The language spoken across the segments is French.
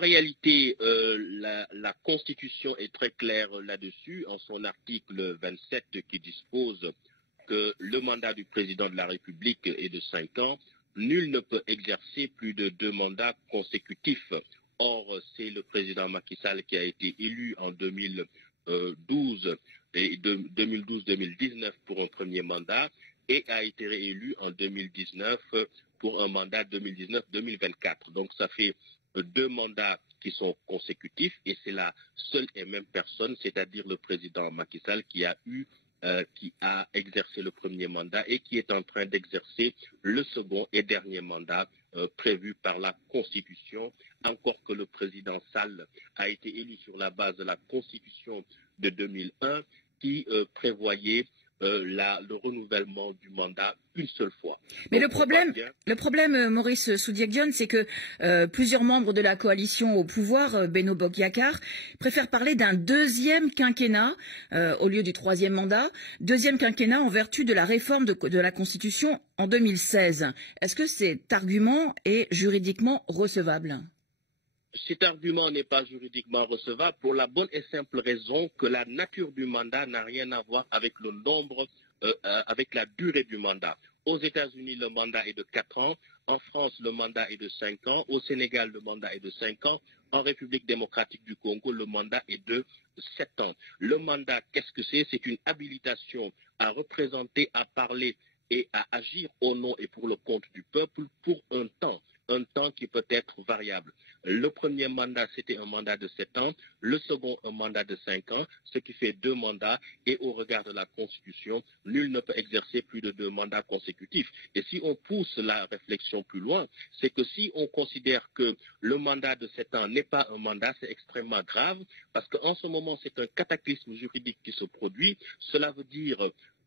réalité, la Constitution est très claire là-dessus, en son article 27 qui dispose que le mandat du président de la République est de 5 ans. Nul ne peut exercer plus de 2 mandats consécutifs. Or, c'est le président Macky Sall qui a été élu en 2012 et 2012-2019 pour un premier mandat et a été réélu en 2019 pour un mandat 2019-2024. Donc, ça fait 2 mandats qui sont consécutifs et c'est la seule et même personne, c'est-à-dire le président Macky Sall, qui a exercé le premier mandat et qui est en train d'exercer le second et dernier mandat prévu par la Constitution, encore que le président Sall a été élu sur la base de la Constitution de 2001 qui prévoyait le renouvellement du mandat une seule fois. Mais donc, le problème, Maurice Soudiek-Dione, c'est que plusieurs membres de la coalition au pouvoir, Benno Bokk-Yakaar, préfèrent parler d'un deuxième quinquennat au lieu du 3e mandat, deuxième quinquennat en vertu de la réforme de la Constitution en 2016. Est-ce que cet argument est juridiquement recevable ? Cet argument n'est pas juridiquement recevable pour la bonne et simple raison que la nature du mandat n'a rien à voir avec le nombre, avec la durée du mandat. Aux États-Unis, le mandat est de 4 ans. En France, le mandat est de 5 ans. Au Sénégal, le mandat est de 5 ans. En République démocratique du Congo, le mandat est de 7 ans. Le mandat, qu'est-ce que c'est? C'est une habilitation à représenter, à parler et à agir au nom et pour le compte du peuple pour un temps qui peut être variable. Le premier mandat, c'était un mandat de 7 ans, le second, un mandat de 5 ans, ce qui fait 2 mandats, et au regard de la Constitution, nul ne peut exercer plus de 2 mandats consécutifs. Et si on pousse la réflexion plus loin, c'est que si on considère que le mandat de 7 ans n'est pas un mandat, c'est extrêmement grave, parce qu'en ce moment, c'est un cataclysme juridique qui se produit. Cela veut dire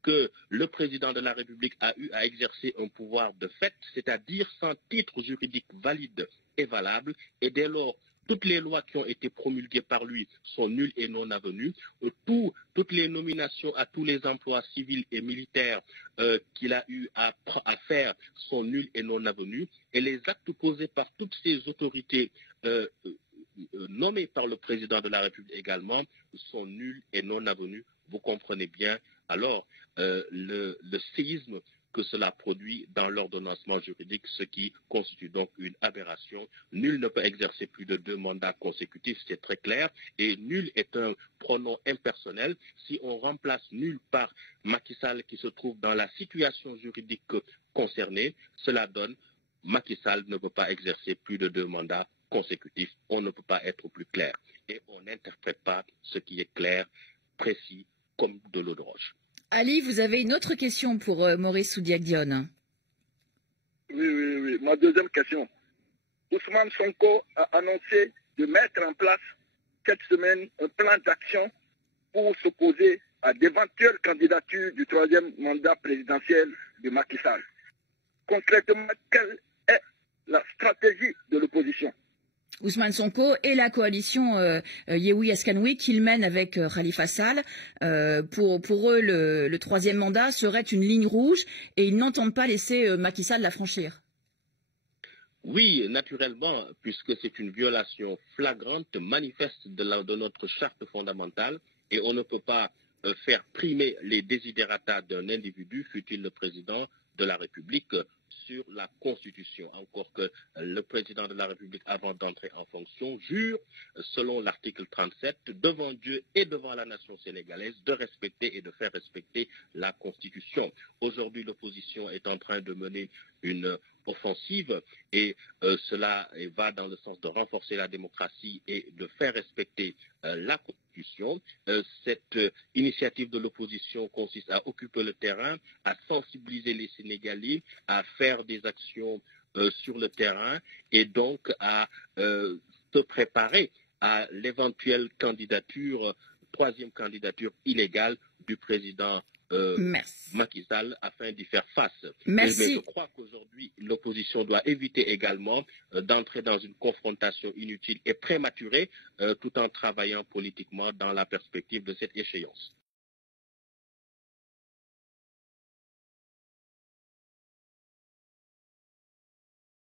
que le président de la République a eu à exercer un pouvoir de fait, c'est-à-dire sans titre juridique valide et valable, et dès lors, toutes les lois qui ont été promulguées par lui sont nulles et non avenues. Toutes les nominations à tous les emplois civils et militaires qu'il a eu à faire sont nulles et non avenues, et les actes posés par toutes ces autorités nommées par le président de la République également sont nuls et non avenus. Vous comprenez bien alors le séisme que cela produit dans l'ordonnancement juridique, ce qui constitue donc une aberration. Nul ne peut exercer plus de 2 mandats consécutifs, c'est très clair, et nul est un pronom impersonnel. Si on remplace nul par Macky Sall qui se trouve dans la situation juridique concernée, cela donne Macky Sall ne peut pas exercer plus de 2 mandats consécutifs. On ne peut pas être plus clair. Et on n'interprète pas ce qui est clair, précis, comme de l'eau de roche. Ali, vous avez une autre question pour Maurice Soudiek-Dione. Oui. Ma deuxième question. Ousmane Sonko a annoncé de mettre en place cette semaine un plan d'action pour s'opposer à d'éventuelles candidatures du 3e mandat présidentiel de Macky Sall. Concrètement, quelle est la stratégie de l'opposition? Ousmane Sonko et la coalition Yehui Askanoui qu'il mène avec Khalifa Sall. Pour eux, le 3e mandat serait une ligne rouge et ils n'entendent pas laisser Macky Sall la franchir. Oui, naturellement, puisque c'est une violation flagrante, manifeste de notre charte fondamentale, et on ne peut pas faire primer les desiderata d'un individu, fût-il le président de la République, sur la Constitution. Encore que le président de la République, avant d'entrer en fonction, jure, selon l'article 37, devant Dieu et devant la nation sénégalaise, de respecter et de faire respecter la Constitution. Aujourd'hui, l'opposition est en train de mener une offensive et cela va dans le sens de renforcer la démocratie et de faire respecter la Constitution. Cette initiative de l'opposition consiste à occuper le terrain, à sensibiliser les Sénégalais, à faire des actions sur le terrain et donc à se préparer à l'éventuelle candidature, 3e candidature illégale du président Macky Sall afin d'y faire face. Mais je crois qu'aujourd'hui, l'opposition doit éviter également d'entrer dans une confrontation inutile et prématurée tout en travaillant politiquement dans la perspective de cette échéance.